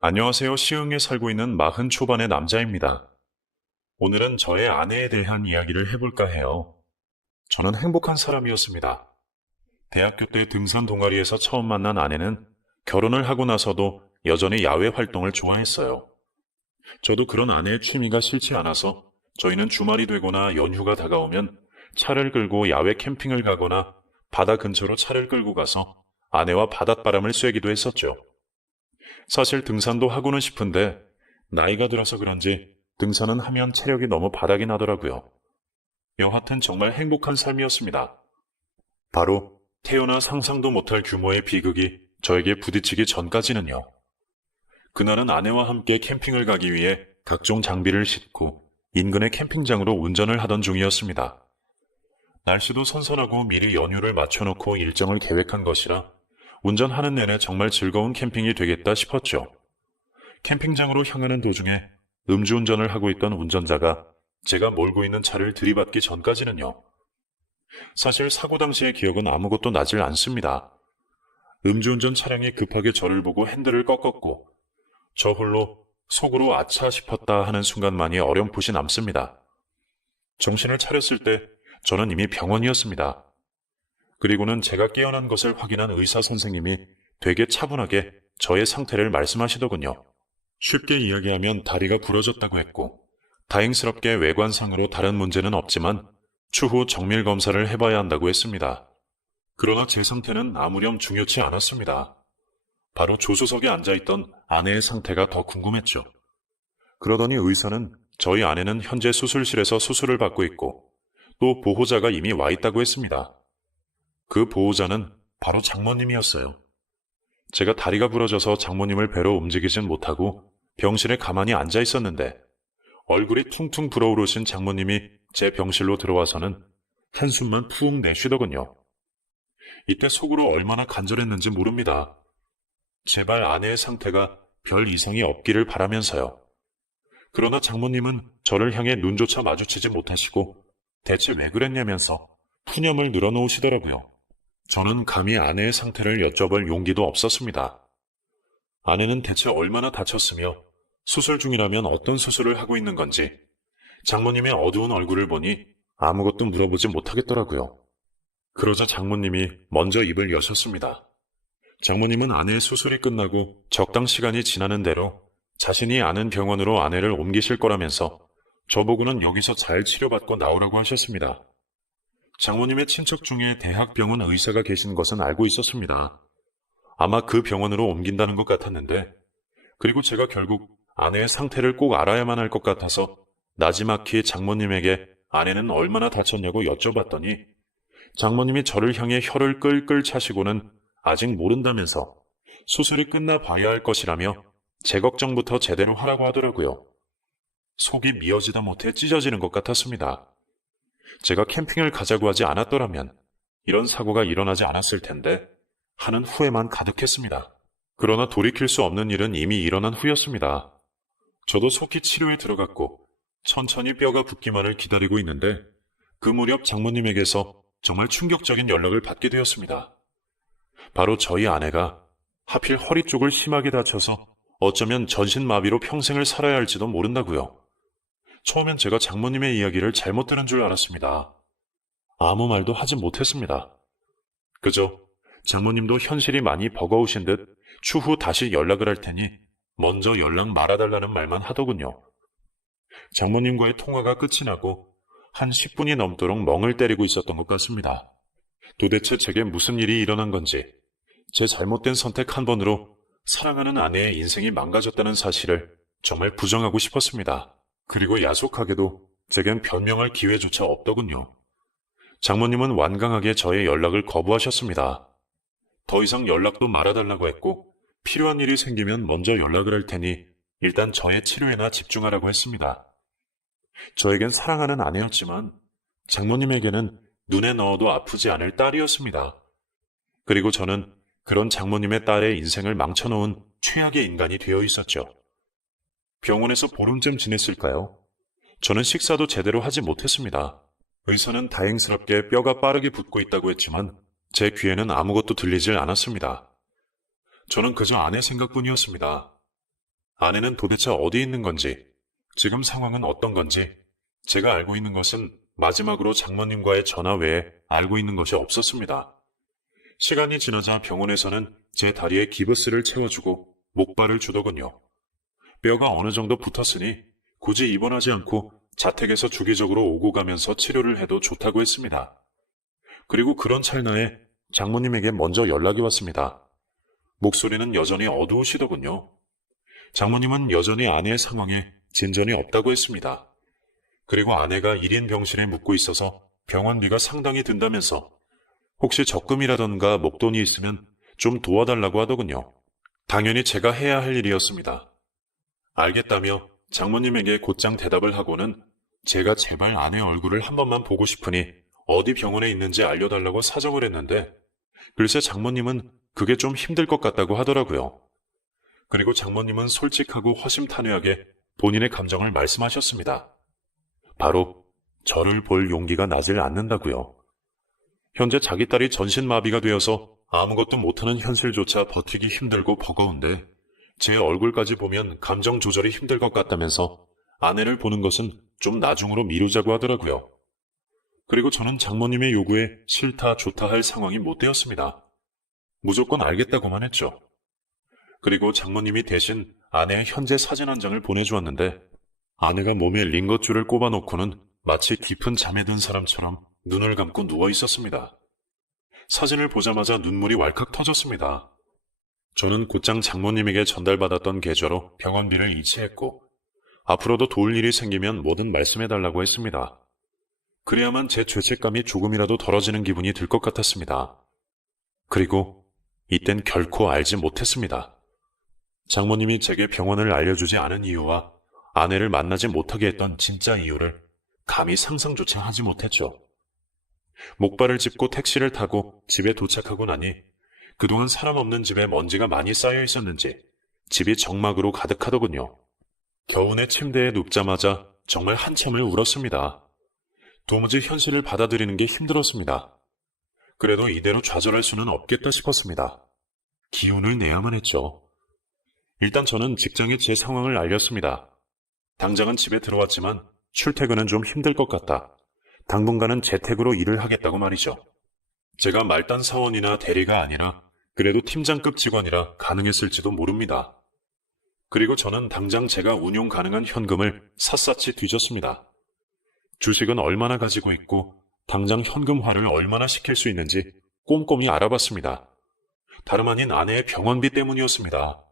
안녕하세요. 시흥에 살고 있는 40 초반의 남자입니다. 오늘은 저의 아내에 대한 이야기를 해볼까 해요. 저는 행복한 사람이었습니다. 대학교 때 등산 동아리에서 처음 만난 아내는 결혼을 하고 나서도 여전히 야외 활동을 좋아했어요. 저도 그런 아내의 취미가 싫지 않아서 저희는 주말이 되거나 연휴가 다가오면 차를 끌고 야외 캠핑을 가거나 바다 근처로 차를 끌고 가서 아내와 바닷바람을 쐬기도 했었죠. 사실 등산도 하고는 싶은데 나이가 들어서 그런지 등산은 하면 체력이 너무 바닥이 나더라고요. 여하튼 정말 행복한 삶이었습니다. 바로 태어나 상상도 못할 규모의 비극이 저에게 부딪히기 전까지는요. 그날은 아내와 함께 캠핑을 가기 위해 각종 장비를 싣고 인근의 캠핑장으로 운전을 하던 중이었습니다. 날씨도 선선하고 미리 연휴를 맞춰놓고 일정을 계획한 것이라 운전하는 내내 정말 즐거운 캠핑이 되겠다 싶었죠. 캠핑장으로 향하는 도중에 음주운전을 하고 있던 운전자가 제가 몰고 있는 차를 들이받기 전까지는요. 사실 사고 당시의 기억은 아무것도 나질 않습니다. 음주운전 차량이 급하게 저를 보고 핸들을 꺾었고 저 홀로 속으로 아차 싶었다 하는 순간만이 어렴풋이 남습니다. 정신을 차렸을 때 저는 이미 병원이었습니다. 그리고는 제가 깨어난 것을 확인한 의사 선생님이 되게 차분하게 저의 상태를 말씀하시더군요. 쉽게 이야기하면 다리가 부러졌다고 했고, 다행스럽게 외관상으로 다른 문제는 없지만 추후 정밀 검사를 해봐야 한다고 했습니다. 그러나 제 상태는 아무렴 중요치 않았습니다. 바로 조수석에 앉아있던 아내의 상태가 더 궁금했죠. 그러더니 의사는 저희 아내는 현재 수술실에서 수술을 받고 있고 또 보호자가 이미 와 있다고 했습니다. 그 보호자는 바로 장모님이었어요. 제가 다리가 부러져서 장모님을 뵈러 움직이진 못하고 병실에 가만히 앉아 있었는데 얼굴이 퉁퉁 불어오르신 장모님이 제 병실로 들어와서는 한숨만 푹 내쉬더군요. 이때 속으로 얼마나 간절했는지 모릅니다. 제발 아내의 상태가 별 이상이 없기를 바라면서요. 그러나 장모님은 저를 향해 눈조차 마주치지 못하시고 대체 왜 그랬냐면서 푸념을 늘어놓으시더라고요. 저는 감히 아내의 상태를 여쭤볼 용기도 없었습니다. 아내는 대체 얼마나 다쳤으며 수술 중이라면 어떤 수술을 하고 있는 건지 장모님의 어두운 얼굴을 보니 아무것도 물어보지 못하겠더라고요. 그러자 장모님이 먼저 입을 여셨습니다. 장모님은 아내의 수술이 끝나고 적당 시간이 지나는 대로 자신이 아는 병원으로 아내를 옮기실 거라면서 저보고는 여기서 잘 치료받고 나오라고 하셨습니다. 장모님의 친척 중에 대학병원 의사가 계신 것은 알고 있었습니다. 아마 그 병원으로 옮긴다는 것 같았는데, 그리고 제가 결국 아내의 상태를 꼭 알아야만 할 것 같아서 나지막히 장모님에게 아내는 얼마나 다쳤냐고 여쭤봤더니 장모님이 저를 향해 혀를 끌끌 차시고는 아직 모른다면서 수술이 끝나 봐야 할 것이라며 제 걱정부터 제대로 하라고 하더라고요. 속이 미어지다 못해 찢어지는 것 같았습니다. 제가 캠핑을 가자고 하지 않았더라면 이런 사고가 일어나지 않았을 텐데 하는 후회만 가득했습니다. 그러나 돌이킬 수 없는 일은 이미 일어난 후였습니다. 저도 속히 치료에 들어갔고 천천히 뼈가 붓기만을 기다리고 있는데 그 무렵 장모님에게서 정말 충격적인 연락을 받게 되었습니다. 바로 저희 아내가 하필 허리 쪽을 심하게 다쳐서 어쩌면 전신마비로 평생을 살아야 할지도 모른다고요. 처음엔 제가 장모님의 이야기를 잘못 들은 줄 알았습니다. 아무 말도 하지 못했습니다. 그저 장모님도 현실이 많이 버거우신 듯 추후 다시 연락을 할 테니 먼저 연락 말아달라는 말만 하더군요. 장모님과의 통화가 끝이 나고 한 10분이 넘도록 멍을 때리고 있었던 것 같습니다. 도대체 제게 무슨 일이 일어난 건지, 제 잘못된 선택 한 번으로 사랑하는 아내의 인생이 망가졌다는 사실을 정말 부정하고 싶었습니다. 그리고 야속하게도 제겐 변명할 기회조차 없더군요. 장모님은 완강하게 저의 연락을 거부하셨습니다. 더 이상 연락도 말아달라고 했고 필요한 일이 생기면 먼저 연락을 할 테니 일단 저의 치료에나 집중하라고 했습니다. 저에겐 사랑하는 아내였지만 장모님에게는 눈에 넣어도 아프지 않을 딸이었습니다. 그리고 저는 그런 장모님의 딸의 인생을 망쳐놓은 최악의 인간이 되어 있었죠. 병원에서 보름쯤 지냈을까요? 저는 식사도 제대로 하지 못했습니다. 의사는 다행스럽게 뼈가 빠르게 붓고 있다고 했지만 제 귀에는 아무것도 들리질 않았습니다. 저는 그저 아내 생각뿐이었습니다. 아내는 도대체 어디 있는 건지, 지금 상황은 어떤 건지, 제가 알고 있는 것은 마지막으로 장모님과의 전화 외에 알고 있는 것이 없었습니다. 시간이 지나자 병원에서는 제 다리에 기부스를 채워주고 목발을 주더군요. 뼈가 어느 정도 붙었으니 굳이 입원하지 않고 자택에서 주기적으로 오고 가면서 치료를 해도 좋다고 했습니다. 그리고 그런 찰나에 장모님에게 먼저 연락이 왔습니다. 목소리는 여전히 어두우시더군요. 장모님은 여전히 아내의 상황에 진전이 없다고 했습니다. 그리고 아내가 1인 병실에 묵고 있어서 병원비가 상당히 든다면서 혹시 적금이라던가 목돈이 있으면 좀 도와달라고 하더군요. 당연히 제가 해야 할 일이었습니다. 알겠다며 장모님에게 곧장 대답을 하고는 제가 제발 아내 얼굴을 한 번만 보고 싶으니 어디 병원에 있는지 알려달라고 사정을 했는데 글쎄 장모님은 그게 좀 힘들 것 같다고 하더라고요. 그리고 장모님은 솔직하고 허심탄회하게 본인의 감정을 말씀하셨습니다. 바로 저를 볼 용기가 나질 않는다고요. 현재 자기 딸이 전신마비가 되어서 아무것도 못하는 현실조차 버티기 힘들고 버거운데 제 얼굴까지 보면 감정 조절이 힘들 것 같다면서 아내를 보는 것은 좀 나중으로 미루자고 하더라고요. 그리고 저는 장모님의 요구에 싫다 좋다 할 상황이 못 되었습니다. 무조건 알겠다고만 했죠. 그리고 장모님이 대신 아내의 현재 사진 한 장을 보내주었는데 아내가 몸에 링거줄을 꼽아놓고는 마치 깊은 잠에 든 사람처럼 눈을 감고 누워 있었습니다. 사진을 보자마자 눈물이 왈칵 터졌습니다. 저는 곧장 장모님에게 전달받았던 계좌로 병원비를 이체했고 앞으로도 도울 일이 생기면 뭐든 말씀해달라고 했습니다. 그래야만 제 죄책감이 조금이라도 덜어지는 기분이 들 것 같았습니다. 그리고 이땐 결코 알지 못했습니다. 장모님이 제게 병원을 알려주지 않은 이유와 아내를 만나지 못하게 했던 진짜 이유를 감히 상상조차 하지 못했죠. 목발을 짚고 택시를 타고 집에 도착하고 나니 그동안 사람 없는 집에 먼지가 많이 쌓여 있었는지 집이 정막으로 가득하더군요. 겨우내 침대에 눕자마자 정말 한참을 울었습니다. 도무지 현실을 받아들이는 게 힘들었습니다. 그래도 이대로 좌절할 수는 없겠다 싶었습니다. 기운을 내야만 했죠. 일단 저는 직장에 제 상황을 알렸습니다. 당장은 집에 들어왔지만 출퇴근은 좀 힘들 것 같다. 당분간은 재택으로 일을 하겠다고 말이죠. 제가 말단 사원이나 대리가 아니라 그래도 팀장급 직원이라 가능했을지도 모릅니다. 그리고 저는 당장 제가 운용 가능한 현금을 샅샅이 뒤졌습니다. 주식은 얼마나 가지고 있고 당장 현금화를 얼마나 시킬 수 있는지 꼼꼼히 알아봤습니다. 다름 아닌 아내의 병원비 때문이었습니다.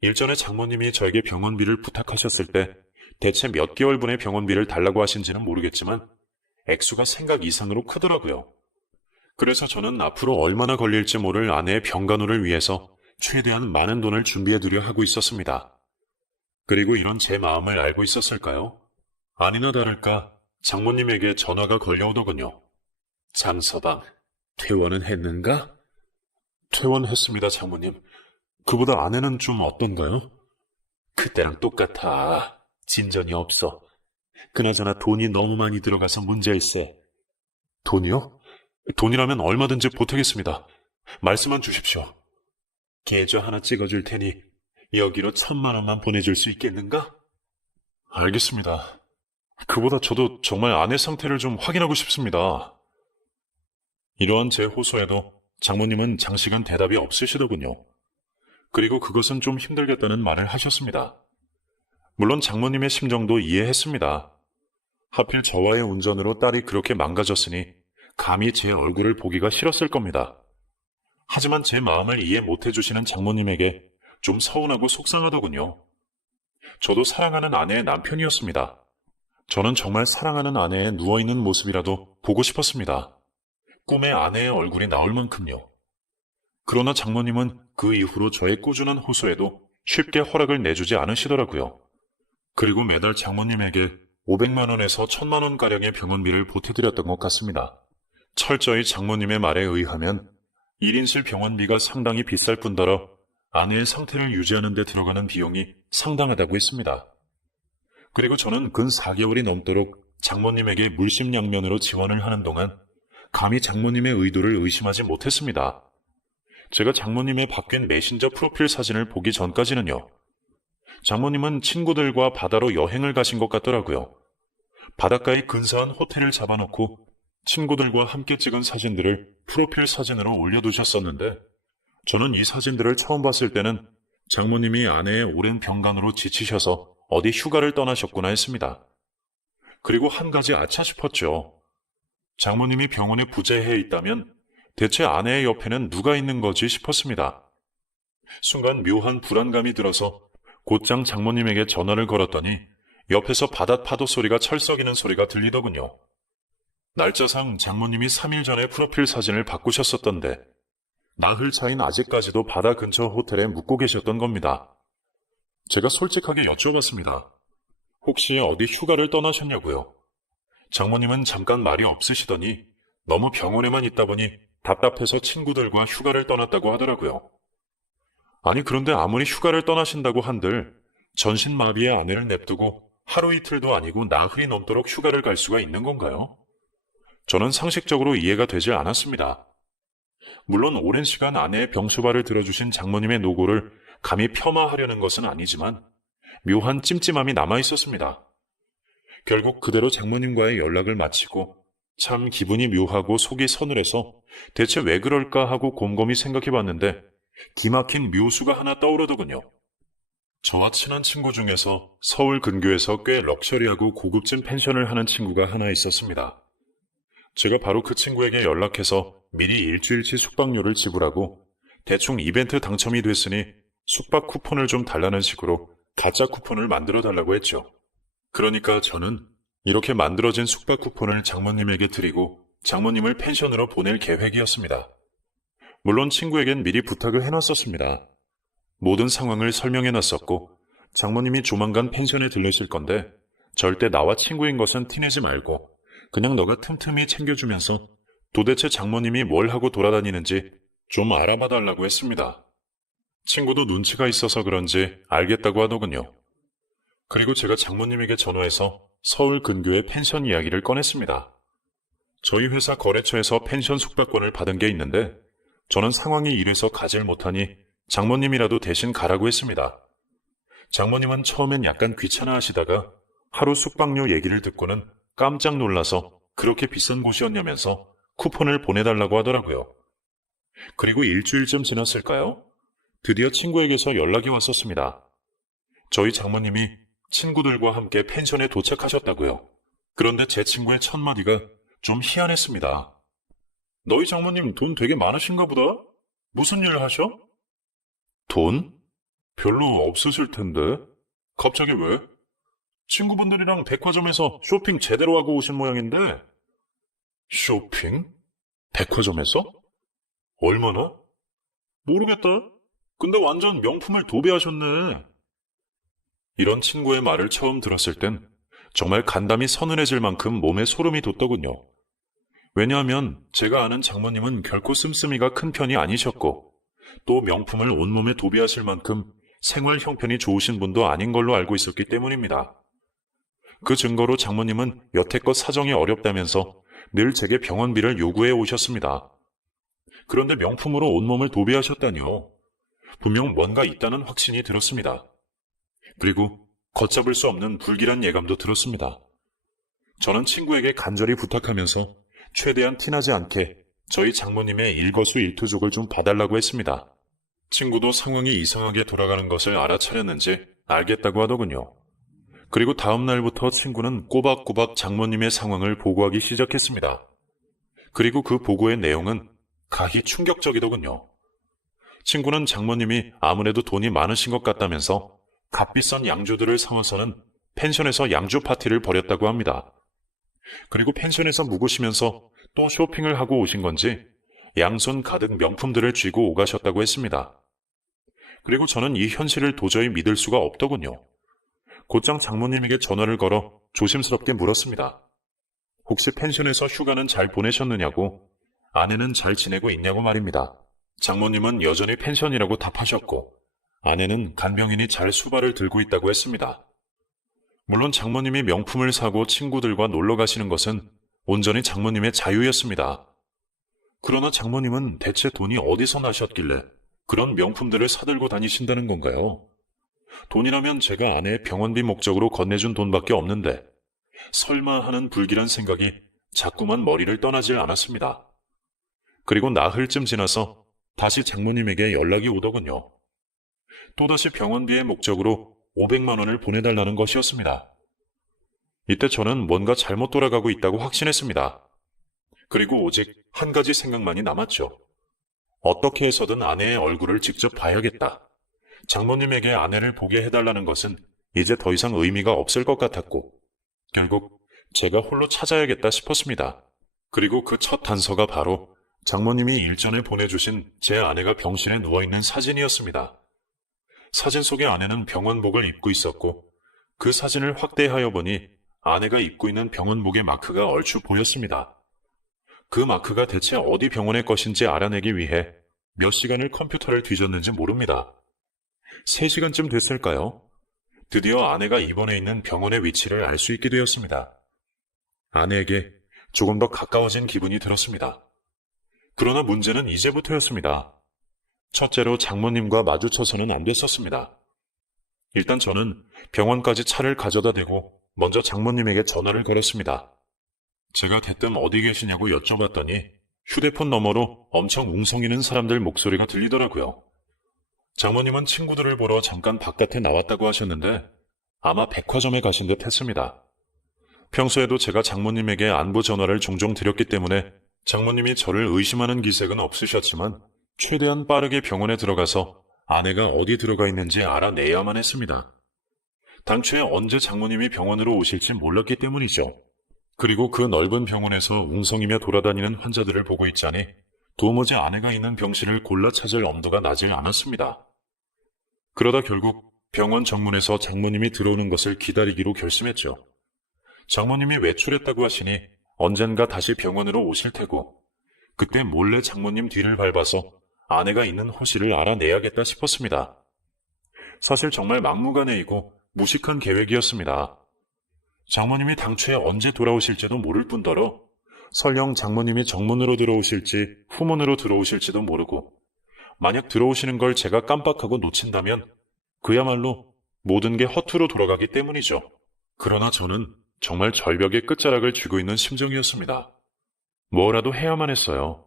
일전에 장모님이 저에게 병원비를 부탁하셨을 때 대체 몇 개월분의 병원비를 달라고 하신지는 모르겠지만 액수가 생각 이상으로 크더라고요. 그래서 저는 앞으로 얼마나 걸릴지 모를 아내의 병간호를 위해서 최대한 많은 돈을 준비해두려 하고 있었습니다. 그리고 이런 제 마음을 알고 있었을까요? 아니나 다를까 장모님에게 전화가 걸려오더군요. 장서방, 퇴원은 했는가? 퇴원했습니다, 장모님. 그보다 아내는 좀 어떤가요? 그때랑 똑같아. 진전이 없어. 그나저나 돈이 너무 많이 들어가서 문제일세. 돈이요? 돈이라면 얼마든지 보태겠습니다. 말씀만 주십시오. 계좌 하나 찍어줄 테니 여기로 1,000만 원만 보내줄 수 있겠는가? 알겠습니다. 그보다 저도 정말 아내 상태를 좀 확인하고 싶습니다. 이러한 제 호소에도 장모님은 장시간 대답이 없으시더군요. 그리고 그것은 좀 힘들겠다는 말을 하셨습니다. 물론 장모님의 심정도 이해했습니다. 하필 저와의 운전으로 딸이 그렇게 망가졌으니 감히 제 얼굴을 보기가 싫었을 겁니다. 하지만 제 마음을 이해 못해주시는 장모님에게 좀 서운하고 속상하더군요. 저도 사랑하는 아내의 남편이었습니다. 저는 정말 사랑하는 아내의 누워있는 모습이라도 보고 싶었습니다. 꿈에 아내의 얼굴이 나올 만큼요. 그러나 장모님은 그 이후로 저의 꾸준한 호소에도 쉽게 허락을 내주지 않으시더라고요. 그리고 매달 장모님에게 500만 원에서 1,000만 원가량의 병원비를 보태드렸던 것 같습니다. 철저히 장모님의 말에 의하면 1인실 병원비가 상당히 비쌀 뿐더러 아내의 상태를 유지하는 데 들어가는 비용이 상당하다고 했습니다. 그리고 저는 근 4개월이 넘도록 장모님에게 물심양면으로 지원을 하는 동안 감히 장모님의 의도를 의심하지 못했습니다. 제가 장모님의 바뀐 메신저 프로필 사진을 보기 전까지는요. 장모님은 친구들과 바다로 여행을 가신 것 같더라고요. 바닷가에 근사한 호텔을 잡아놓고 친구들과 함께 찍은 사진들을 프로필 사진으로 올려두셨었는데, 저는 이 사진들을 처음 봤을 때는 장모님이 아내의 오랜 병간으로 지치셔서 어디 휴가를 떠나셨구나 했습니다. 그리고 한 가지 아차 싶었죠. 장모님이 병원에 부재해 있다면 대체 아내의 옆에는 누가 있는 거지 싶었습니다. 순간 묘한 불안감이 들어서 곧장 장모님에게 전화를 걸었더니 옆에서 바다 파도 소리가 철썩이는 소리가 들리더군요. 날짜상 장모님이 3일 전에 프로필 사진을 바꾸셨었던데 나흘 차인 아직까지도 바다 근처 호텔에 묵고 계셨던 겁니다. 제가 솔직하게 여쭤봤습니다. 혹시 어디 휴가를 떠나셨냐고요? 장모님은 잠깐 말이 없으시더니 너무 병원에만 있다 보니 답답해서 친구들과 휴가를 떠났다고 하더라고요. 아니, 그런데 아무리 휴가를 떠나신다고 한들 전신마비의 아내를 냅두고 하루 이틀도 아니고 나흘이 넘도록 휴가를 갈 수가 있는 건가요? 저는 상식적으로 이해가 되지 않았습니다. 물론 오랜 시간 아내의 병수발을 들어주신 장모님의 노고를 감히 폄하하려는 것은 아니지만 묘한 찜찜함이 남아있었습니다. 결국 그대로 장모님과의 연락을 마치고 참 기분이 묘하고 속이 서늘해서 대체 왜 그럴까 하고 곰곰이 생각해봤는데 기막힌 묘수가 하나 떠오르더군요. 저와 친한 친구 중에서 서울 근교에서 꽤 럭셔리하고 고급진 펜션을 하는 친구가 하나 있었습니다. 제가 바로 그 친구에게 연락해서 미리 일주일치 숙박료를 지불하고 대충 이벤트 당첨이 됐으니 숙박 쿠폰을 좀 달라는 식으로 가짜 쿠폰을 만들어 달라고 했죠. 그러니까 저는 이렇게 만들어진 숙박 쿠폰을 장모님에게 드리고 장모님을 펜션으로 보낼 계획이었습니다. 물론 친구에겐 미리 부탁을 해놨었습니다. 모든 상황을 설명해놨었고 장모님이 조만간 펜션에 들르실 건데 절대 나와 친구인 것은 티내지 말고 그냥 너가 틈틈이 챙겨주면서 도대체 장모님이 뭘 하고 돌아다니는지 좀 알아봐 달라고 했습니다. 친구도 눈치가 있어서 그런지 알겠다고 하더군요. 그리고 제가 장모님에게 전화해서 서울 근교의 펜션 이야기를 꺼냈습니다. 저희 회사 거래처에서 펜션 숙박권을 받은 게 있는데 저는 상황이 이래서 가질 못하니 장모님이라도 대신 가라고 했습니다. 장모님은 처음엔 약간 귀찮아하시다가 하루 숙박료 얘기를 듣고는 깜짝 놀라서 그렇게 비싼 곳이었냐면서 쿠폰을 보내달라고 하더라고요. 그리고 일주일쯤 지났을까요? 드디어 친구에게서 연락이 왔었습니다. 저희 장모님이 친구들과 함께 펜션에 도착하셨다고요. 그런데 제 친구의 첫 마디가 좀 희한했습니다. 너희 장모님 돈 되게 많으신가 보다? 무슨 일 하셔? 돈? 별로 없으실 텐데. 갑자기 왜? 친구분들이랑 백화점에서 쇼핑 제대로 하고 오신 모양인데. 쇼핑? 백화점에서? 얼마나? 모르겠다. 근데 완전 명품을 도배하셨네. 이런 친구의 말을 처음 들었을 땐 정말 간담이 서늘해질 만큼 몸에 소름이 돋더군요. 왜냐하면 제가 아는 장모님은 결코 씀씀이가 큰 편이 아니셨고 또 명품을 온몸에 도배하실 만큼 생활 형편이 좋으신 분도 아닌 걸로 알고 있었기 때문입니다. 그 증거로 장모님은 여태껏 사정이 어렵다면서 늘 제게 병원비를 요구해 오셨습니다. 그런데 명품으로 온몸을 도배하셨다니요. 분명 뭔가 있다는 확신이 들었습니다. 그리고 걷잡을 수 없는 불길한 예감도 들었습니다. 저는 친구에게 간절히 부탁하면서 최대한 티나지 않게 저희 장모님의 일거수일투족을 좀 봐달라고 했습니다. 친구도 상황이 이상하게 돌아가는 것을 알아차렸는지 알겠다고 하더군요. 그리고 다음 날부터 친구는 꼬박꼬박 장모님의 상황을 보고하기 시작했습니다. 그리고 그 보고의 내용은 가히 충격적이더군요. 친구는 장모님이 아무래도 돈이 많으신 것 같다면서 값비싼 양주들을 사와서는 펜션에서 양주 파티를 벌였다고 합니다. 그리고 펜션에서 묵으시면서 또 쇼핑을 하고 오신 건지 양손 가득 명품들을 쥐고 오가셨다고 했습니다. 그리고 저는 이 현실을 도저히 믿을 수가 없더군요. 곧장 장모님에게 전화를 걸어 조심스럽게 물었습니다. 혹시 펜션에서 휴가는 잘 보내셨느냐고, 아내는 잘 지내고 있냐고 말입니다. 장모님은 여전히 펜션이라고 답하셨고 아내는 간병인이 잘 수발을 들고 있다고 했습니다. 물론 장모님이 명품을 사고 친구들과 놀러 가시는 것은 온전히 장모님의 자유였습니다. 그러나 장모님은 대체 돈이 어디서 나셨길래 그런 명품들을 사들고 다니신다는 건가요? 돈이라면 제가 아내의 병원비 목적으로 건네준 돈밖에 없는데 설마 하는 불길한 생각이 자꾸만 머리를 떠나질 않았습니다. 그리고 나흘쯤 지나서 다시 장모님에게 연락이 오더군요. 또다시 병원비의 목적으로 500만 원을 보내달라는 것이었습니다. 이때 저는 뭔가 잘못 돌아가고 있다고 확신했습니다. 그리고 오직 한 가지 생각만이 남았죠. 어떻게 해서든 아내의 얼굴을 직접 봐야겠다. 장모님에게 아내를 보게 해달라는 것은 이제 더 이상 의미가 없을 것 같았고, 결국 제가 홀로 찾아야겠다 싶었습니다. 그리고 그 첫 단서가 바로 장모님이 일전에 보내주신 제 아내가 병실에 누워있는 사진이었습니다. 사진 속의 아내는 병원복을 입고 있었고, 그 사진을 확대하여 보니 아내가 입고 있는 병원복의 마크가 얼추 보였습니다. 그 마크가 대체 어디 병원의 것인지 알아내기 위해 몇 시간을 컴퓨터를 뒤졌는지 모릅니다. 3시간쯤 됐을까요? 드디어 아내가 입원해 있는 병원의 위치를 알 수 있게 되었습니다. 아내에게 조금 더 가까워진 기분이 들었습니다. 그러나 문제는 이제부터였습니다. 첫째로 장모님과 마주쳐서는 안 됐었습니다. 일단 저는 병원까지 차를 가져다 대고 먼저 장모님에게 전화를 걸었습니다. 제가 대뜸 어디 계시냐고 여쭤봤더니 휴대폰 너머로 엄청 웅성이는 사람들 목소리가 들리더라고요. 장모님은 친구들을 보러 잠깐 바깥에 나왔다고 하셨는데 아마 백화점에 가신 듯 했습니다. 평소에도 제가 장모님에게 안부 전화를 종종 드렸기 때문에 장모님이 저를 의심하는 기색은 없으셨지만 최대한 빠르게 병원에 들어가서 아내가 어디 들어가 있는지 알아내야만 했습니다. 당초에 언제 장모님이 병원으로 오실지 몰랐기 때문이죠. 그리고 그 넓은 병원에서 웅성이며 돌아다니는 환자들을 보고 있자니 도무지 아내가 있는 병실을 골라 찾을 엄두가 나질 않았습니다. 그러다 결국 병원 정문에서 장모님이 들어오는 것을 기다리기로 결심했죠. 장모님이 외출했다고 하시니 언젠가 다시 병원으로 오실 테고 그때 몰래 장모님 뒤를 밟아서 아내가 있는 호실을 알아내야겠다 싶었습니다. 사실 정말 막무가내이고 무식한 계획이었습니다. 장모님이 당초에 언제 돌아오실지도 모를 뿐더러 설령 장모님이 정문으로 들어오실지 후문으로 들어오실지도 모르고 만약 들어오시는 걸 제가 깜빡하고 놓친다면 그야말로 모든 게 허투루 돌아가기 때문이죠. 그러나 저는 정말 절벽의 끝자락을 쥐고 있는 심정이었습니다. 뭐라도 해야만 했어요.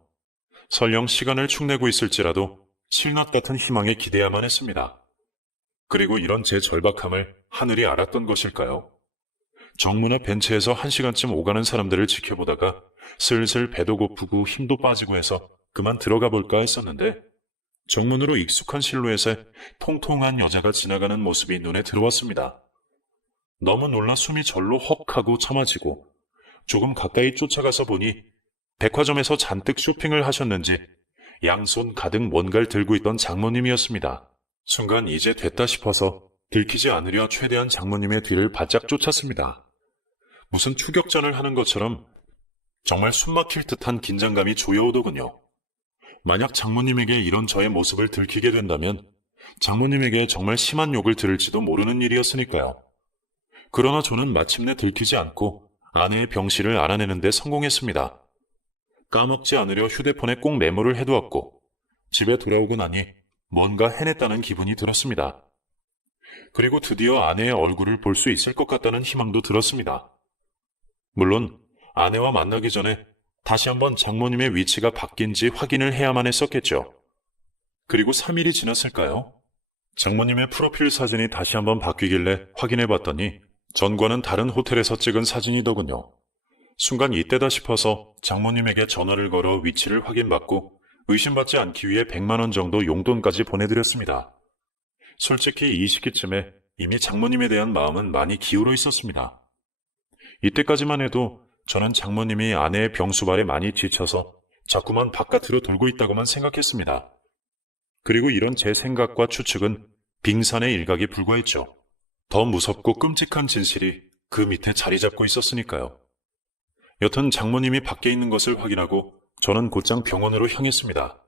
설령 시간을 축내고 있을지라도 실낱 같은 희망에 기대야만 했습니다. 그리고 이런 제 절박함을 하늘이 알았던 것일까요? 정문 앞 벤치에서 1시간쯤 오가는 사람들을 지켜보다가 슬슬 배도 고프고 힘도 빠지고 해서 그만 들어가 볼까 했었는데 정문으로 익숙한 실루엣에 통통한 여자가 지나가는 모습이 눈에 들어왔습니다. 너무 놀라 숨이 절로 헉 하고 참아지고 조금 가까이 쫓아가서 보니 백화점에서 잔뜩 쇼핑을 하셨는지 양손 가득 뭔가를 들고 있던 장모님이었습니다. 순간 이제 됐다 싶어서 들키지 않으려 최대한 장모님의 뒤를 바짝 쫓았습니다. 무슨 추격전을 하는 것처럼 정말 숨막힐 듯한 긴장감이 조여오더군요. 만약 장모님에게 이런 저의 모습을 들키게 된다면 장모님에게 정말 심한 욕을 들을지도 모르는 일이었으니까요. 그러나 저는 마침내 들키지 않고 아내의 병실을 알아내는 데 성공했습니다. 까먹지 않으려 휴대폰에 꼭 메모를 해두었고 집에 돌아오고 나니 뭔가 해냈다는 기분이 들었습니다. 그리고 드디어 아내의 얼굴을 볼 수 있을 것 같다는 희망도 들었습니다. 물론 아내와 만나기 전에 다시 한번 장모님의 위치가 바뀐지 확인을 해야만 했었겠죠. 그리고 3일이 지났을까요? 장모님의 프로필 사진이 다시 한번 바뀌길래 확인해봤더니 전과는 다른 호텔에서 찍은 사진이더군요. 순간 이때다 싶어서 장모님에게 전화를 걸어 위치를 확인받고 의심받지 않기 위해 100만 원 정도 용돈까지 보내드렸습니다. 솔직히 이 시기쯤에 이미 장모님에 대한 마음은 많이 기울어 있었습니다. 이때까지만 해도 저는 장모님이 아내의 병수발에 많이 지쳐서 자꾸만 바깥으로 돌고 있다고만 생각했습니다. 그리고 이런 제 생각과 추측은 빙산의 일각에 불과했죠. 더 무섭고 끔찍한 진실이 그 밑에 자리 잡고 있었으니까요. 여튼 장모님이 밖에 있는 것을 확인하고 저는 곧장 병원으로 향했습니다.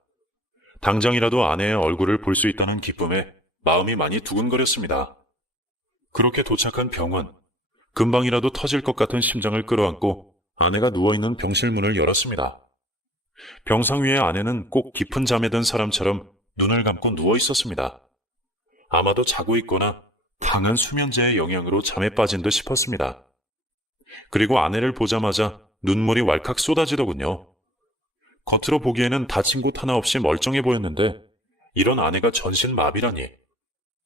당장이라도 아내의 얼굴을 볼 수 있다는 기쁨에 마음이 많이 두근거렸습니다. 그렇게 도착한 병원, 금방이라도 터질 것 같은 심장을 끌어안고 아내가 누워있는 병실 문을 열었습니다. 병상 위에 아내는 꼭 깊은 잠에 든 사람처럼 눈을 감고 누워 있었습니다. 아마도 자고 있거나 강한 수면제의 영향으로 잠에 빠진 듯 싶었습니다. 그리고 아내를 보자마자 눈물이 왈칵 쏟아지더군요. 겉으로 보기에는 다친 곳 하나 없이 멀쩡해 보였는데 이런 아내가 전신마비라니.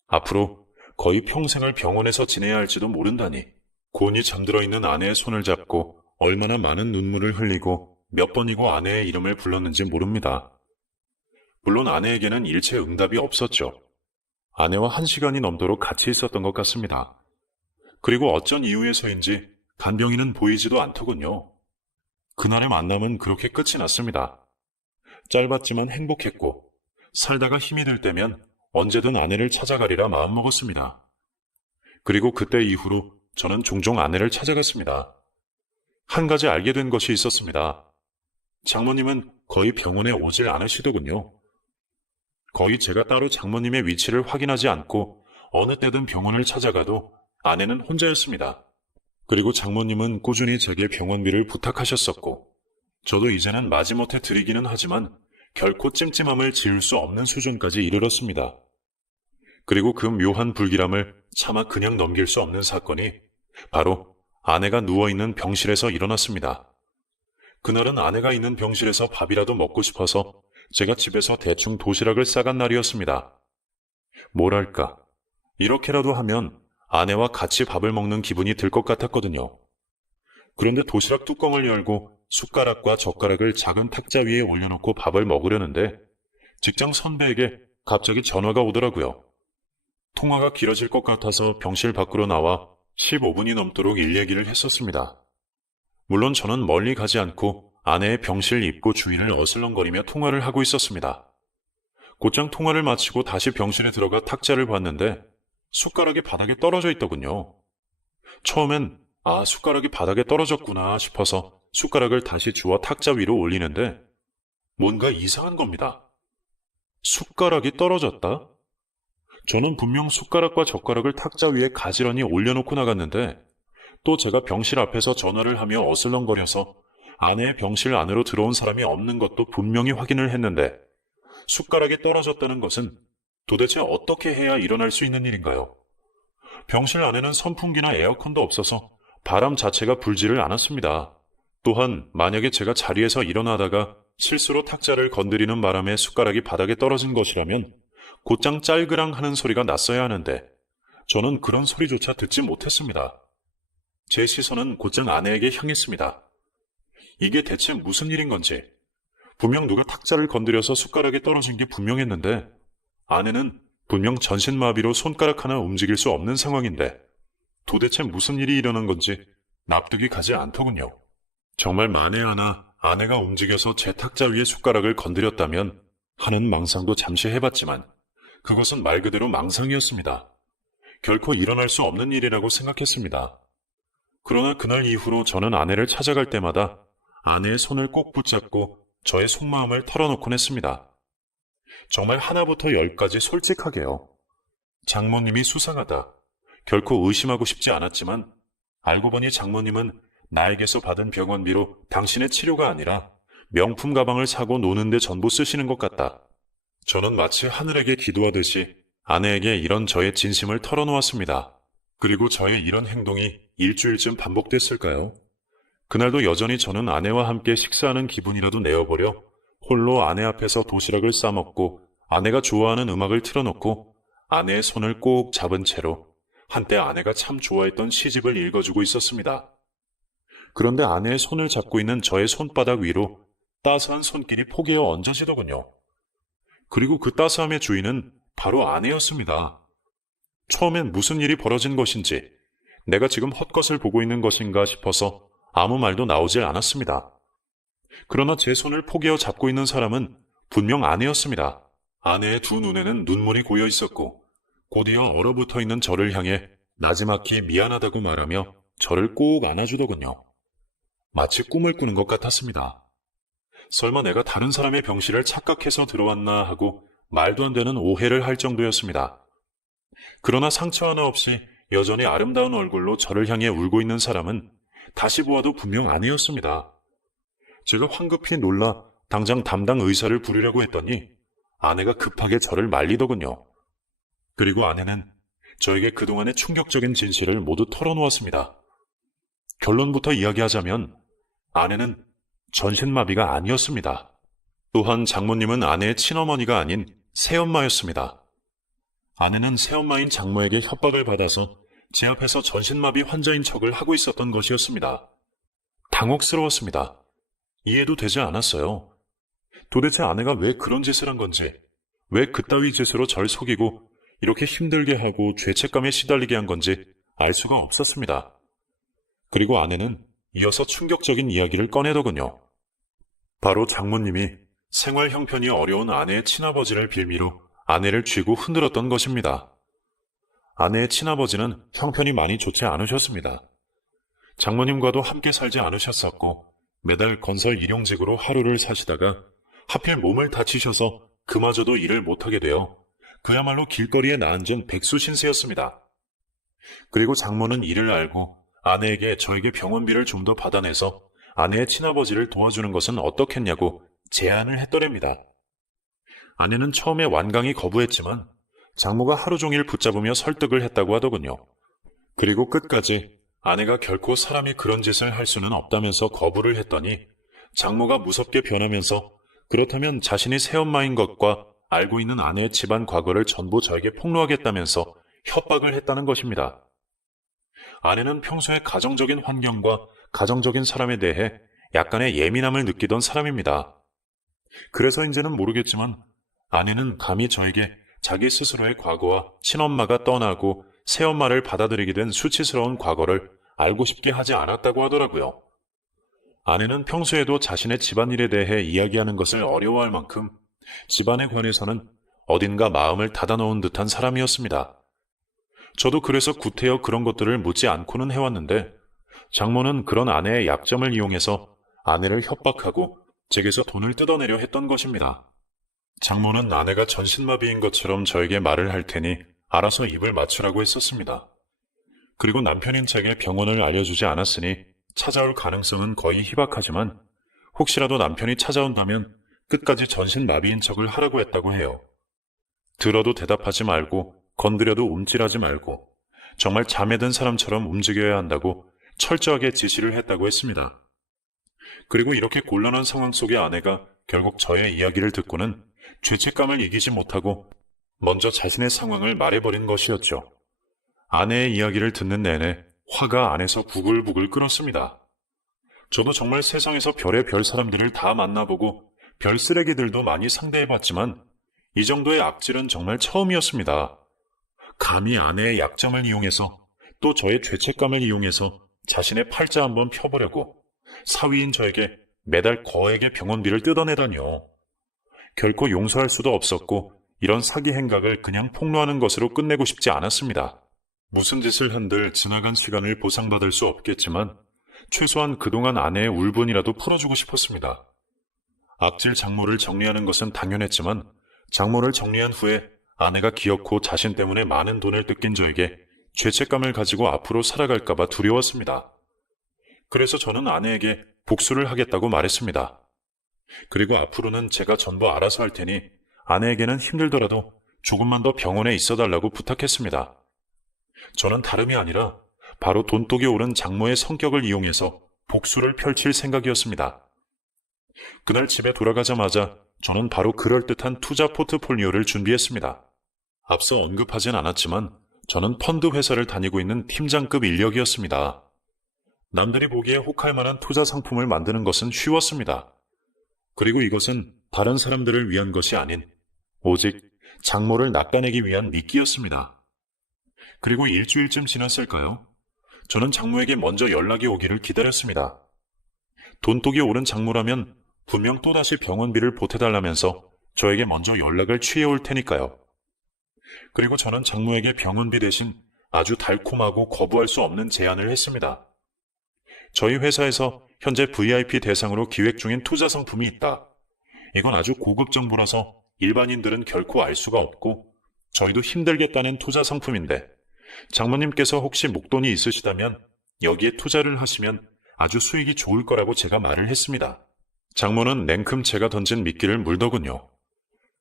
앞으로 거의 평생을 병원에서 지내야 할지도 모른다니. 곤히 잠들어 있는 아내의 손을 잡고 얼마나 많은 눈물을 흘리고 몇 번이고 아내의 이름을 불렀는지 모릅니다. 물론 아내에게는 일체 응답이 없었죠. 아내와 1시간이 넘도록 같이 있었던 것 같습니다. 그리고 어쩐 이유에서인지 간병인은 보이지도 않더군요. 그날의 만남은 그렇게 끝이 났습니다. 짧았지만 행복했고 살다가 힘이 들 때면 언제든 아내를 찾아가리라 마음먹었습니다. 그리고 그때 이후로 저는 종종 아내를 찾아갔습니다. 한 가지 알게 된 것이 있었습니다. 장모님은 거의 병원에 오질 않으시더군요. 거의 제가 따로 장모님의 위치를 확인하지 않고 어느 때든 병원을 찾아가도 아내는 혼자였습니다. 그리고 장모님은 꾸준히 제게 병원비를 부탁하셨었고 저도 이제는 마지못해 드리기는 하지만 결코 찜찜함을 지울 수 없는 수준까지 이르렀습니다. 그리고 그 묘한 불길함을 차마 그냥 넘길 수 없는 사건이 바로 아내가 누워있는 병실에서 일어났습니다. 그날은 아내가 있는 병실에서 밥이라도 먹고 싶어서 제가 집에서 대충 도시락을 싸간 날이었습니다. 뭐랄까, 이렇게라도 하면 아내와 같이 밥을 먹는 기분이 들 것 같았거든요. 그런데 도시락 뚜껑을 열고 숟가락과 젓가락을 작은 탁자 위에 올려놓고 밥을 먹으려는데 직장 선배에게 갑자기 전화가 오더라고요. 통화가 길어질 것 같아서 병실 밖으로 나와 15분이 넘도록 일 얘기를 했었습니다. 물론 저는 멀리 가지 않고 아내의 병실 입구 주위를 어슬렁거리며 통화를 하고 있었습니다. 곧장 통화를 마치고 다시 병실에 들어가 탁자를 봤는데 숟가락이 바닥에 떨어져 있더군요. 처음엔 숟가락이 바닥에 떨어졌구나 싶어서 숟가락을 다시 주워 탁자 위로 올리는데 뭔가 이상한 겁니다. 숟가락이 떨어졌다? 저는 분명 숟가락과 젓가락을 탁자 위에 가지런히 올려놓고 나갔는데 또 제가 병실 앞에서 전화를 하며 어슬렁거려서 아내의 병실 안으로 들어온 사람이 없는 것도 분명히 확인을 했는데 숟가락이 떨어졌다는 것은 도대체 어떻게 해야 일어날 수 있는 일인가요? 병실 안에는 선풍기나 에어컨도 없어서 바람 자체가 불지를 않았습니다. 또한 만약에 제가 자리에서 일어나다가 실수로 탁자를 건드리는 바람에 숟가락이 바닥에 떨어진 것이라면 곧장 짤그랑 하는 소리가 났어야 하는데 저는 그런 소리조차 듣지 못했습니다. 제 시선은 곧장 아내에게 향했습니다. 이게 대체 무슨 일인 건지. 분명 누가 탁자를 건드려서 숟가락이 떨어진 게 분명했는데 아내는 분명 전신마비로 손가락 하나 움직일 수 없는 상황인데 도대체 무슨 일이 일어난 건지 납득이 가지 않더군요. 정말 만에 하나 아내가 움직여서 제 탁자 위에 숟가락을 건드렸다면 하는 망상도 잠시 해봤지만 그것은 말 그대로 망상이었습니다. 결코 일어날 수 없는 일이라고 생각했습니다. 그러나 그날 이후로 저는 아내를 찾아갈 때마다 아내의 손을 꼭 붙잡고 저의 속마음을 털어놓곤 했습니다. 정말 하나부터 열까지 솔직하게요. 장모님이 수상하다. 결코 의심하고 싶지 않았지만 알고 보니 장모님은 나에게서 받은 병원비로 당신의 치료가 아니라 명품 가방을 사고 노는데 전부 쓰시는 것 같다. 저는 마치 하늘에게 기도하듯이 아내에게 이런 저의 진심을 털어놓았습니다. 그리고 저의 이런 행동이 일주일쯤 반복됐을까요? 그날도 여전히 저는 아내와 함께 식사하는 기분이라도 내어보려 홀로 아내 앞에서 도시락을 싸먹고 아내가 좋아하는 음악을 틀어놓고 아내의 손을 꼭 잡은 채로 한때 아내가 참 좋아했던 시집을 읽어주고 있었습니다. 그런데 아내의 손을 잡고 있는 저의 손바닥 위로 따스한 손길이 포개어 얹어지더군요. 그리고 그 따스함의 주인은 바로 아내였습니다. 처음엔 무슨 일이 벌어진 것인지 내가 지금 헛것을 보고 있는 것인가 싶어서 아무 말도 나오질 않았습니다. 그러나 제 손을 포개어 잡고 있는 사람은 분명 아내였습니다. 아내의 두 눈에는 눈물이 고여 있었고 곧이어 얼어붙어 있는 저를 향해 나지막히 미안하다고 말하며 저를 꼭 안아주더군요. 마치 꿈을 꾸는 것 같았습니다. 설마 내가 다른 사람의 병실을 착각해서 들어왔나 하고 말도 안 되는 오해를 할 정도였습니다. 그러나 상처 하나 없이 여전히 아름다운 얼굴로 저를 향해 울고 있는 사람은 다시 보아도 분명 아내였습니다. 제가 황급히 놀라 당장 담당 의사를 부르려고 했더니 아내가 급하게 저를 말리더군요. 그리고 아내는 저에게 그동안의 충격적인 진실을 모두 털어놓았습니다. 결론부터 이야기하자면 아내는 전신마비가 아니었습니다. 또한 장모님은 아내의 친어머니가 아닌 새엄마였습니다. 아내는 새엄마인 장모에게 협박을 받아서 제 앞에서 전신마비 환자인 척을 하고 있었던 것이었습니다. 당혹스러웠습니다. 이해도 되지 않았어요. 도대체 아내가 왜 그런 짓을 한 건지, 왜 그따위 짓으로 절 속이고 이렇게 힘들게 하고 죄책감에 시달리게 한 건지 알 수가 없었습니다. 그리고 아내는 이어서 충격적인 이야기를 꺼내더군요. 바로 장모님이 생활 형편이 어려운 아내의 친아버지를 빌미로 아내를 쥐고 흔들었던 것입니다. 아내의 친아버지는 형편이 많이 좋지 않으셨습니다. 장모님과도 함께 살지 않으셨었고 매달 건설 일용직으로 하루를 사시다가 하필 몸을 다치셔서 그마저도 일을 못하게 되어 그야말로 길거리에 나앉은 백수신세였습니다. 그리고 장모는 이를 알고 아내에게 저에게 병원비를 좀 더 받아내서 아내의 친아버지를 도와주는 것은 어떻겠냐고 제안을 했더랍니다. 아내는 처음에 완강히 거부했지만 장모가 하루 종일 붙잡으며 설득을 했다고 하더군요. 그리고 끝까지 아내가 결코 사람이 그런 짓을 할 수는 없다면서 거부를 했더니 장모가 무섭게 변하면서 그렇다면 자신이 새엄마인 것과 알고 있는 아내의 집안 과거를 전부 저에게 폭로하겠다면서 협박을 했다는 것입니다. 아내는 평소에 가정적인 환경과 가정적인 사람에 대해 약간의 예민함을 느끼던 사람입니다. 그래서인지는 모르겠지만 아내는 감히 저에게 자기 스스로의 과거와 친엄마가 떠나고 새엄마를 받아들이게 된 수치스러운 과거를 알고 싶게 하지 않았다고 하더라고요. 아내는 평소에도 자신의 집안일에 대해 이야기하는 것을 어려워할 만큼 집안에 관해서는 어딘가 마음을 닫아놓은 듯한 사람이었습니다. 저도 그래서 구태여 그런 것들을 묻지 않고는 해왔는데 장모는 그런 아내의 약점을 이용해서 아내를 협박하고 제게서 돈을 뜯어내려 했던 것입니다. 장모는 아내가 전신마비인 것처럼 저에게 말을 할 테니 알아서 입을 맞추라고 했었습니다. 그리고 남편인 제게 병원을 알려주지 않았으니 찾아올 가능성은 거의 희박하지만 혹시라도 남편이 찾아온다면 끝까지 전신마비인 척을 하라고 했다고 해요. 들어도 대답하지 말고 건드려도 움찔하지 말고 정말 잠에 든 사람처럼 움직여야 한다고 철저하게 지시를 했다고 했습니다. 그리고 이렇게 곤란한 상황 속에 아내가 결국 저의 이야기를 듣고는 죄책감을 이기지 못하고 먼저 자신의 상황을 말해버린 것이었죠. 아내의 이야기를 듣는 내내 화가 안에서 부글부글 끓었습니다. 저도 정말 세상에서 별의 별 사람들을 다 만나보고 별 쓰레기들도 많이 상대해봤지만 이 정도의 악질은 정말 처음이었습니다. 감히 아내의 약점을 이용해서 또 저의 죄책감을 이용해서 자신의 팔자 한번 펴보려고 사위인 저에게 매달 거액의 병원비를 뜯어내다니요. 결코 용서할 수도 없었고 이런 사기 행각을 그냥 폭로하는 것으로 끝내고 싶지 않았습니다. 무슨 짓을 한들 지나간 시간을 보상받을 수 없겠지만 최소한 그동안 아내의 울분이라도 풀어주고 싶었습니다. 악질 장모를 정리하는 것은 당연했지만 장모를 정리한 후에 아내가 기어코 자신 때문에 많은 돈을 뜯긴 저에게 죄책감을 가지고 앞으로 살아갈까봐 두려웠습니다. 그래서 저는 아내에게 복수를 하겠다고 말했습니다. 그리고 앞으로는 제가 전부 알아서 할 테니 아내에게는 힘들더라도 조금만 더 병원에 있어달라고 부탁했습니다. 저는 다름이 아니라 바로 돈독이 오른 장모의 성격을 이용해서 복수를 펼칠 생각이었습니다. 그날 집에 돌아가자마자 저는 바로 그럴듯한 투자 포트폴리오를 준비했습니다. 앞서 언급하진 않았지만 저는 펀드 회사를 다니고 있는 팀장급 인력이었습니다. 남들이 보기에 혹할 만한 투자 상품을 만드는 것은 쉬웠습니다. 그리고 이것은 다른 사람들을 위한 것이 아닌 오직 장모를 낚아내기 위한 미끼였습니다. 그리고 일주일쯤 지났을까요? 저는 장모에게 먼저 연락이 오기를 기다렸습니다. 돈독이 오른 장모라면 분명 또다시 병원비를 보태달라면서 저에게 먼저 연락을 취해올 테니까요. 그리고 저는 장모에게 병원비 대신 아주 달콤하고 거부할 수 없는 제안을 했습니다. 저희 회사에서 현재 VIP 대상으로 기획 중인 투자 상품이 있다. 이건 아주 고급 정보라서 일반인들은 결코 알 수가 없고 저희도 힘들게 따낸 투자 상품인데 장모님께서 혹시 목돈이 있으시다면 여기에 투자를 하시면 아주 수익이 좋을 거라고 제가 말을 했습니다. 장모는 냉큼 제가 던진 미끼를 물더군요.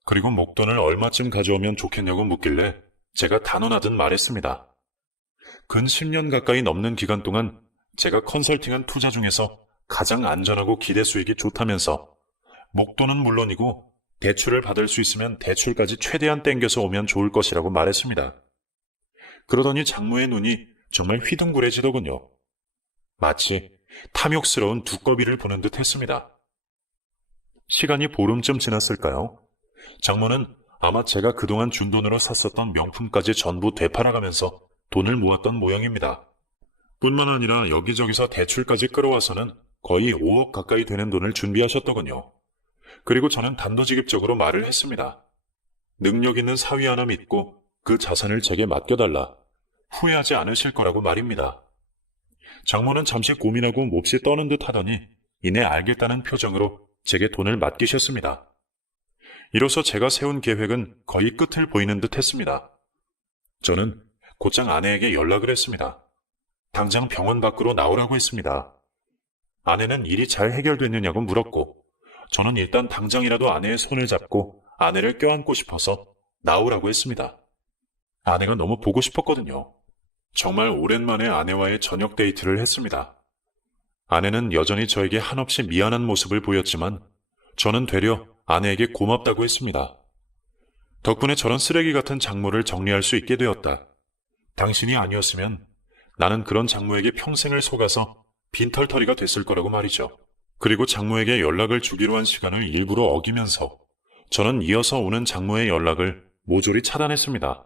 그리고 목돈을 얼마쯤 가져오면 좋겠냐고 묻길래 제가 단언하듯 말했습니다. 근 10년 가까이 넘는 기간 동안 제가 컨설팅한 투자 중에서 가장 안전하고 기대 수익이 좋다면서 목돈은 물론이고 대출을 받을 수 있으면 대출까지 최대한 땡겨서 오면 좋을 것이라고 말했습니다. 그러더니 장모의 눈이 정말 휘둥그레지더군요. 마치 탐욕스러운 두꺼비를 보는 듯 했습니다. 시간이 보름쯤 지났을까요? 장모는 아마 제가 그동안 준 돈으로 샀었던 명품까지 전부 되팔아가면서 돈을 모았던 모양입니다. 뿐만 아니라 여기저기서 대출까지 끌어와서는 거의 5억 가까이 되는 돈을 준비하셨더군요. 그리고 저는 단도직입적으로 말을 했습니다. 능력 있는 사위 하나 믿고 그 자산을 제게 맡겨달라. 후회하지 않으실 거라고 말입니다. 장모는 잠시 고민하고 몹시 떠는 듯 하더니 이내 알겠다는 표정으로 제게 돈을 맡기셨습니다. 이로써 제가 세운 계획은 거의 끝을 보이는 듯 했습니다. 저는 곧장 아내에게 연락을 했습니다. 당장 병원 밖으로 나오라고 했습니다. 아내는 일이 잘 해결됐느냐고 물었고 저는 일단 당장이라도 아내의 손을 잡고 아내를 껴안고 싶어서 나오라고 했습니다. 아내가 너무 보고 싶었거든요. 정말 오랜만에 아내와의 저녁 데이트를 했습니다. 아내는 여전히 저에게 한없이 미안한 모습을 보였지만 저는 되려 아내에게 고맙다고 했습니다. 덕분에 저런 쓰레기 같은 장모를 정리할 수 있게 되었다. 당신이 아니었으면 나는 그런 장모에게 평생을 속아서 빈털터리가 됐을 거라고 말이죠. 그리고 장모에게 연락을 주기로 한 시간을 일부러 어기면서 저는 이어서 오는 장모의 연락을 모조리 차단했습니다.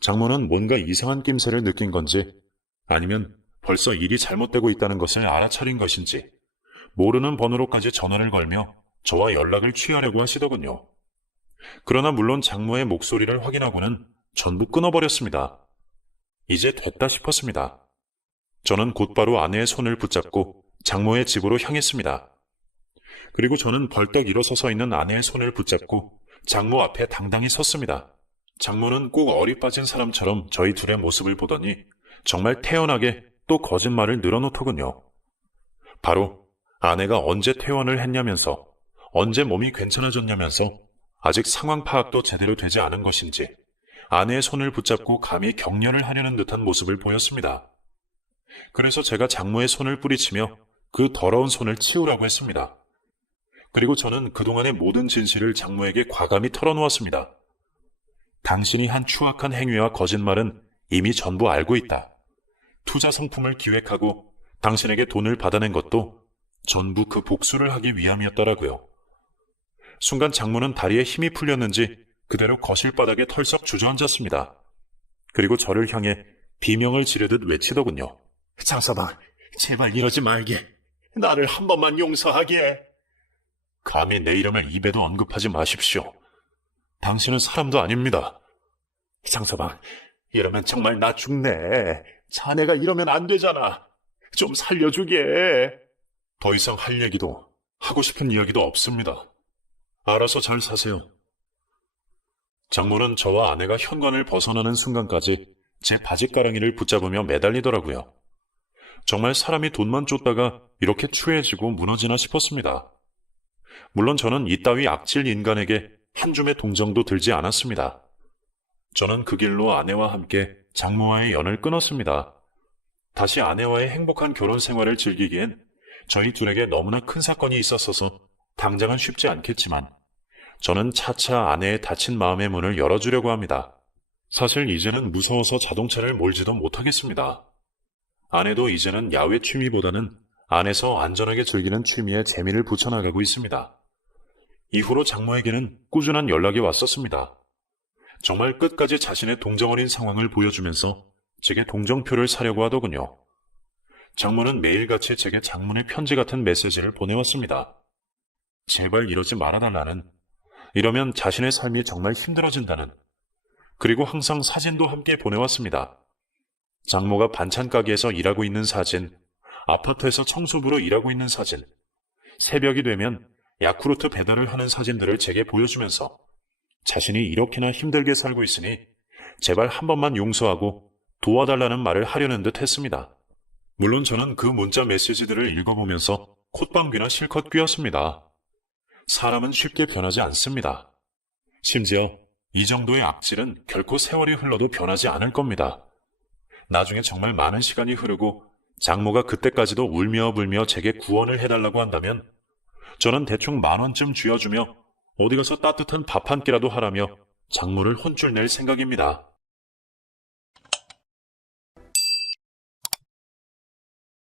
장모는 뭔가 이상한 낌새를 느낀 건지 아니면 벌써 일이 잘못되고 있다는 것을 알아차린 것인지 모르는 번호로까지 전화를 걸며 저와 연락을 취하려고 하시더군요. 그러나 물론 장모의 목소리를 확인하고는 전부 끊어버렸습니다. 이제 됐다 싶었습니다. 저는 곧바로 아내의 손을 붙잡고 장모의 집으로 향했습니다. 그리고 저는 벌떡 일어서서 있는 아내의 손을 붙잡고 장모 앞에 당당히 섰습니다. 장모는 꼭 어리 빠진 사람처럼 저희 둘의 모습을 보더니 정말 태연하게 또 거짓말을 늘어놓더군요. 바로 아내가 언제 퇴원을 했냐면서 언제 몸이 괜찮아졌냐면서 아직 상황 파악도 제대로 되지 않은 것인지 아내의 손을 붙잡고 감히 격려를 하려는 듯한 모습을 보였습니다. 그래서 제가 장모의 손을 뿌리치며 그 더러운 손을 치우라고 했습니다. 그리고 저는 그동안의 모든 진실을 장모에게 과감히 털어놓았습니다. 당신이 한 추악한 행위와 거짓말은 이미 전부 알고 있다. 투자 상품을 기획하고 당신에게 돈을 받아낸 것도 전부 그 복수를 하기 위함이었더라고요. 순간 장모는 다리에 힘이 풀렸는지 그대로 거실 바닥에 털썩 주저앉았습니다. 그리고 저를 향해 비명을 지르듯 외치더군요. 장서방, 제발 이러지 말게. 나를 한 번만 용서하게. 감히 내 이름을 입에도 언급하지 마십시오. 당신은 사람도 아닙니다. 장서방, 이러면 정말 나 죽네. 자네가 이러면 안 되잖아. 좀 살려주게. 더 이상 할 얘기도 하고 싶은 이야기도 없습니다. 알아서 잘 사세요. 장모는 저와 아내가 현관을 벗어나는 순간까지 제 바짓가랑이를 붙잡으며 매달리더라고요. 정말 사람이 돈만 쫓다가 이렇게 추해지고 무너지나 싶었습니다. 물론 저는 이따위 악질 인간에게 한 줌의 동정도 들지 않았습니다. 저는 그 길로 아내와 함께 장모와의 연을 끊었습니다. 다시 아내와의 행복한 결혼 생활을 즐기기엔 저희 둘에게 너무나 큰 사건이 있었어서 당장은 쉽지 않겠지만 저는 차차 아내의 다친 마음의 문을 열어주려고 합니다. 사실 이제는 무서워서 자동차를 몰지도 못하겠습니다. 아내도 이제는 야외 취미보다는 안에서 안전하게 즐기는 취미에 재미를 붙여나가고 있습니다. 이후로 장모에게는 꾸준한 연락이 왔었습니다. 정말 끝까지 자신의 동정 어린 상황을 보여주면서 제게 동정표를 사려고 하더군요. 장모는 매일같이 제게 장문의 편지 같은 메시지를 보내왔습니다. 제발 이러지 말아달라는, 이러면 자신의 삶이 정말 힘들어진다는, 그리고 항상 사진도 함께 보내왔습니다. 장모가 반찬 가게에서 일하고 있는 사진, 아파트에서 청소부로 일하고 있는 사진, 새벽이 되면 야쿠르트 배달을 하는 사진들을 제게 보여주면서 자신이 이렇게나 힘들게 살고 있으니 제발 한 번만 용서하고 도와달라는 말을 하려는 듯 했습니다. 물론 저는 그 문자 메시지들을 읽어보면서 콧방귀나 실컷 뀌었습니다. 사람은 쉽게 변하지 않습니다. 심지어 이 정도의 악질은 결코 세월이 흘러도 변하지 않을 겁니다. 나중에 정말 많은 시간이 흐르고 장모가 그때까지도 울며 불며 제게 구원을 해달라고 한다면 저는 대충 10,000원쯤 쥐어주며 어디 가서 따뜻한 밥 한 끼라도 하라며 장모를 혼쭐 낼 생각입니다.